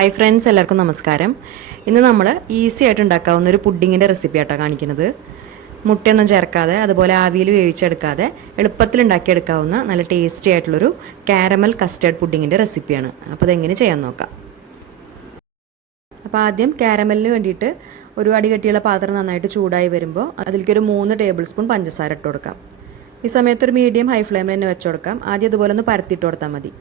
Hi friends എല്ലാവർക്കും നമസ്കാരം. ഇന്ന് നമ്മൾ ഈസി ആയിട്ട് ഉണ്ടാക്കാവുന്ന ഒരു പുഡിങ്ങിന്റെ റെസിപ്പി ആയിട്ടാണ് കാണിക്കുന്നത്. മുട്ടയൊന്നും ചേർക്കാതെ അതുപോലെ ആവിയിൽ വേവിച്ചെടുക്കാതെ എളുപ്പത്തിൽ ഉണ്ടാക്കിയെടുക്കാവുന്ന നല്ല ടേസ്റ്റി ആയിട്ടുള്ളൊരു കാരമൽ കസ്റ്റേർഡ് പുഡിങ്ങിന്റെ റെസിപ്പിയാണ് അപ്പോൾ അതെങ്ങനെ ചെയ്യാൻ നോക്കാം. അപ്പോൾ ആദ്യം കാരമലിന് വേണ്ടിയിട്ട് ഒരു അടി കെട്ടിയുള്ള പാത്രം നന്നായിട്ട് ചൂടായി വരുമ്പോൾ അതിലേക്ക് ഒരു മൂന്ന് ടേബിൾ സ്പൂൺ പഞ്ചസാര ഇട്ട് കൊടുക്കാം. ഈ സമയത്ത് ഒരു മീഡിയം ഹൈ ഫ്ലെയിമിൽ തന്നെ വെച്ച് കൊടുക്കാം. ആദ്യം അതുപോലെ ഒന്ന് പരത്തിയിട്ട് കൊടുത്താൽ മതി.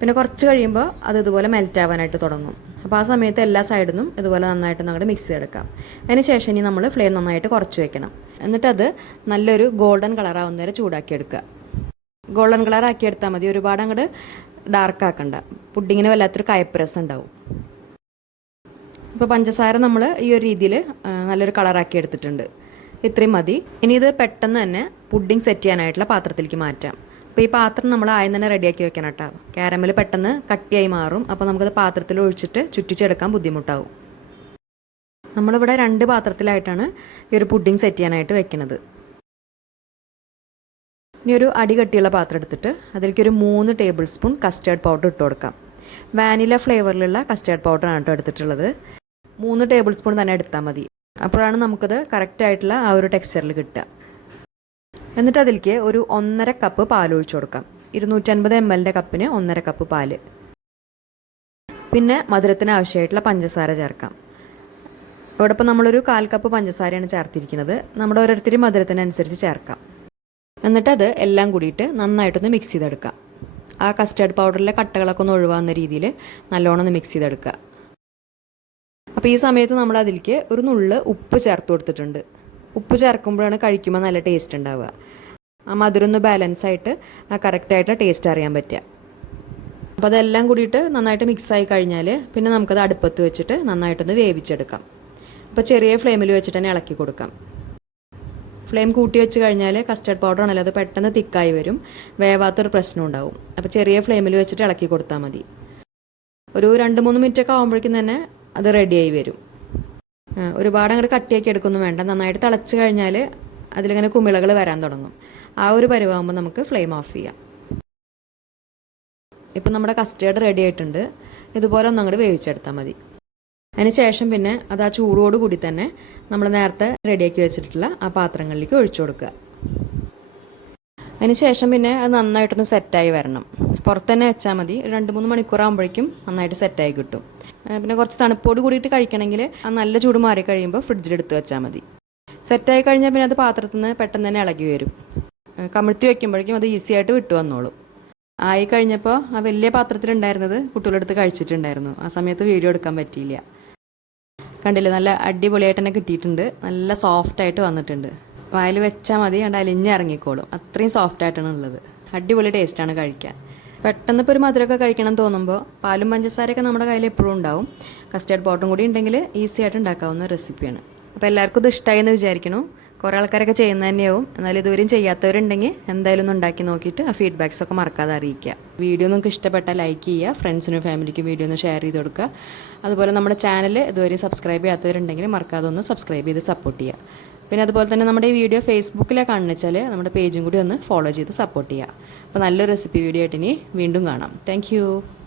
പിന്നെ കുറച്ച് കഴിയുമ്പോൾ അത് ഇതുപോലെ മെൽറ്റ് ആവാനായിട്ട് തുടങ്ങും. അപ്പോൾ ആ സമയത്ത് എല്ലാ സൈഡിൽ നിന്നും ഇതുപോലെ നന്നായിട്ട് അങ്ങോട്ട് മിക്സ് ചെയ്തെടുക്കാം. അതിന് ശേഷം ഇനി നമ്മൾ ഫ്ലെയിം നന്നായിട്ട് കുറച്ച് വെക്കണം. എന്നിട്ടത് നല്ലൊരു ഗോൾഡൻ കളറാവുന്ന വരെ ചൂടാക്കി എടുക്കുക ഗോൾഡൻ കളർ ആക്കി എടുത്താൽ മതി. ഒരുപാട് അങ്ങോട്ട് ഡാർക്ക് ആക്കണ്ട. പുഡിങ്ങിന് വല്ലാത്തൊരു കയപ്പ് രസം ഉണ്ടാവും ഇപ്പോൾ പഞ്ചസാര നമ്മൾ ഈ ഒരു രീതിയിൽ നല്ലൊരു കളറാക്കി എടുത്തിട്ടുണ്ട്. ഇത്രയും മതി. ഇനി ഇത് പെട്ടെന്ന് തന്നെ പുഡിംഗ് സെറ്റ് ചെയ്യാനായിട്ടുള്ള പാത്രത്തിലേക്ക് മാറ്റാം. അപ്പോൾ ഈ പാത്രം നമ്മൾ ആദ്യം തന്നെ റെഡിയാക്കി വെക്കണം കേട്ടോ. കാരമൽ പെട്ടെന്ന് കട്ടിയായി മാറും. അപ്പോൾ നമുക്കത് പാത്രത്തിൽ ഒഴിച്ചിട്ട് ചുറ്റിച്ചെടുക്കാൻ ബുദ്ധിമുട്ടാവും. നമ്മളിവിടെ രണ്ട് പാത്രത്തിലായിട്ടാണ് ഈ ഒരു പുഡിംഗ് സെറ്റ് ചെയ്യാനായിട്ട് വെക്കുന്നത് ഇനി ഒരു അടി കട്ടിയുള്ള പാത്രം എടുത്തിട്ട് അതിലേക്ക് ഒരു മൂന്ന് ടേബിൾ സ്പൂൺ കസ്റ്റേർഡ് പൗഡർ ഇട്ട് കൊടുക്കാം. വാനില ഫ്ലേവറിലുള്ള കസ്റ്റേർഡ് പൗഡറാണ് കേട്ടോ എടുത്തിട്ടുള്ളത്. മൂന്ന് ടേബിൾ സ്പൂൺ തന്നെ എടുത്താൽ മതി. അപ്പോഴാണ് നമുക്കത് കറക്റ്റായിട്ടുള്ള ആ ഒരു ടെക്സ്ചറിൽ കിട്ടുക. എന്നിട്ട് അതിലേക്ക് ഒരു ഒന്നര കപ്പ് പാൽ ഒഴിച്ചു കൊടുക്കാം. ഇരുന്നൂറ്റൻപത് എം എല്ലിന്റെ കപ്പിന് ഒന്നര കപ്പ് പാൽ പിന്നെ മധുരത്തിന് ആവശ്യമായിട്ടുള്ള പഞ്ചസാര ചേർക്കാം. ഇവിടെ ഇപ്പോൾ നമ്മളൊരു കാൽ കപ്പ് പഞ്ചസാരയാണ് ചേർത്തിരിക്കുന്നത്. നമ്മുടെ ഓരോരുത്തരും മധുരത്തിനനുസരിച്ച് ചേർക്കാം. എന്നിട്ട് അത് എല്ലാം കൂടിയിട്ട് നന്നായിട്ടൊന്ന് മിക്സ് ചെയ്തെടുക്കാം. ആ കസ്റ്റേർഡ് പൗഡറിലെ കട്ടകളൊക്കെ ഒന്ന് ഒഴിവാകുന്ന രീതിയിൽ നല്ലോണം ഒന്ന് മിക്സ് ചെയ്തെടുക്കുക. അപ്പോൾ ഈ സമയത്ത് നമ്മൾ അതിലേക്ക് ഒരു നുള്ള് ഉപ്പ് ചേർത്ത് കൊടുത്തിട്ടുണ്ട്. ഉപ്പ് ചേർക്കുമ്പോഴാണ് കഴിക്കുമ്പോൾ നല്ല ടേസ്റ്റ് ഉണ്ടാവുക. ആ മധുരം ഒന്ന് ബാലൻസ് ആയിട്ട് ആ കറക്റ്റായിട്ട് ടേസ്റ്റ് അറിയാൻ പറ്റുക. അപ്പോൾ അതെല്ലാം കൂടിയിട്ട് നന്നായിട്ട് മിക്സ് ആയി കഴിഞ്ഞാൽ പിന്നെ നമുക്കത് അടുപ്പത്ത് വെച്ചിട്ട് നന്നായിട്ടൊന്ന് വേവിച്ചെടുക്കാം. അപ്പോൾ ചെറിയ ഫ്ലെയിമിൽ വെച്ചിട്ട് തന്നെ ഇളക്കി കൊടുക്കാം. ഫ്ലെയിം കൂട്ടി വെച്ച് കഴിഞ്ഞാൽ കസ്റ്റർഡ് പൗഡർ ആണല്ലോ അത് പെട്ടെന്ന് തിക്കായി വരും. വേവാത്തൊരു പ്രശ്നം ഉണ്ടാവും. അപ്പോൾ ചെറിയ ഫ്ലെയിമിൽ വെച്ചിട്ട് ഇളക്കി കൊടുത്താൽ മതി. ഒരു രണ്ട് മൂന്ന് മിനിറ്റൊക്കെ ആകുമ്പോഴേക്കും തന്നെ അത് റെഡിയായി വരും. ഒരുപാട് അങ്ങോട്ട് കട്ടിയാക്കി എടുക്കൊന്നും വേണ്ട. നന്നായിട്ട് തിളച്ച് കഴിഞ്ഞാൽ അതിലിങ്ങനെ കുമിളകൾ വരാൻ തുടങ്ങും. ആ ഒരു പരുവാകുമ്പോൾ നമുക്ക് ഫ്ലെയിം ഓഫ് ചെയ്യാം. ഇപ്പം നമ്മുടെ കസ്റ്റേർഡ് റെഡി ആയിട്ടുണ്ട്. ഇതുപോലെ ഒന്നും അങ്ങോട്ട് വേവിച്ചെടുത്താൽ മതി. അതിന് ശേഷം പിന്നെ അത് ആ ചൂടോട് കൂടി തന്നെ നമ്മൾ നേരത്തെ റെഡിയാക്കി വെച്ചിട്ടുള്ള ആ പാത്രങ്ങളിലേക്ക് ഒഴിച്ചു കൊടുക്കുക. അതിന് ശേഷം പിന്നെ അത് നന്നായിട്ടൊന്ന് സെറ്റായി വരണം. പുറത്ത് തന്നെ വെച്ചാൽ മതി രണ്ട് മൂന്ന് മണിക്കൂറാകുമ്പോഴേക്കും നന്നായിട്ട് സെറ്റായി കിട്ടും. പിന്നെ കുറച്ച് തണുപ്പോട് കൂടിയിട്ട് കഴിക്കണമെങ്കിൽ ആ നല്ല ചൂട് മാറി കഴിയുമ്പോൾ ഫ്രിഡ്ജിലെടുത്ത് വെച്ചാൽ മതി. സെറ്റായി കഴിഞ്ഞാൽ പിന്നെ അത് പാത്രത്തിൽ നിന്ന് പെട്ടെന്ന് തന്നെ ഇളകി വരും. കമിഴ്ത്തി വയ്ക്കുമ്പോഴേക്കും അത് ഈസി ആയിട്ട് വിട്ടു വന്നോളും. ആയി കഴിഞ്ഞപ്പോൾ ആ വലിയ പാത്രത്തിലുണ്ടായിരുന്നത് കുട്ടികളെടുത്ത് കഴിച്ചിട്ടുണ്ടായിരുന്നു. ആ സമയത്ത് വീഡിയോ എടുക്കാൻ പറ്റിയില്ല. കണ്ടില്ലേ നല്ല അടിപൊളിയായിട്ട് തന്നെ കിട്ടിയിട്ടുണ്ട്. നല്ല സോഫ്റ്റ് ആയിട്ട് വന്നിട്ടുണ്ട്. വായിൽ വെച്ചാൽ മതി കണ്ട് അലിഞ്ഞിറങ്ങിക്കോളും അത്രയും സോഫ്റ്റ് ആയിട്ടാണ് ഉള്ളത്. അടിപൊളി ടേസ്റ്റാണ് കഴിക്കാൻ. പെട്ടെന്ന് ഇപ്പോൾ ഒരു മധുരമൊക്കെ കഴിക്കണം തോന്നുമ്പോൾ പാലും പഞ്ചസാരയൊക്കെ നമ്മുടെ കയ്യിൽ എപ്പോഴും ഉണ്ടാവും. കസ്റ്റേർഡ് പൗഡറും കൂടി ഉണ്ടെങ്കിൽ ഈസി ആയിട്ട് ഉണ്ടാക്കാവുന്ന റെസിപ്പിയാണ് അപ്പോൾ എല്ലാവർക്കും ഇത് ഇഷ്ടമായി എന്ന് വിചാരിക്കുന്നു. കുറേ ആൾക്കാരൊക്കെ ചെയ്യുന്ന തന്നെയാവും. എന്നാലും ഇതുവരെയും ചെയ്യാത്തവരുണ്ടെങ്കിൽ എന്തായാലും ഒന്ന് ഉണ്ടാക്കി നോക്കിയിട്ട് ആ ഫീഡ്ബാക്സ് ഒക്കെ മറക്കാതെ അറിയിക്കുക. വീഡിയോ നിങ്ങൾക്ക് ഇഷ്ടപ്പെട്ടാൽ ലൈക്ക് ചെയ്യുക ഫ്രണ്ട്സിനും ഫാമിലിക്കും വീഡിയോ ഒന്ന് ഷെയർ ചെയ്ത് കൊടുക്കുക. അതുപോലെ നമ്മുടെ ചാനൽ ഇതുവരെയും സബ്സ്ക്രൈബ് ചെയ്യാത്തവരുണ്ടെങ്കിൽ മറക്കാതെ ഒന്ന് സബ്സ്ക്രൈബ് ചെയ്ത് സപ്പോർട്ട് ചെയ്യുക. പിന്നെ അതുപോലെ തന്നെ നമ്മുടെ ഈ വീഡിയോ ഫേസ്ബുക്കിലെ കാണിച്ചാൽ നമ്മുടെ പേജും കൂടി ഒന്ന് ഫോളോ ചെയ്ത് സപ്പോർട്ട് ചെയ്യുക അപ്പോൾ നല്ലൊരു റെസിപ്പി വീഡിയോ ആയിട്ട് ഇനി വീണ്ടും കാണാം. താങ്ക്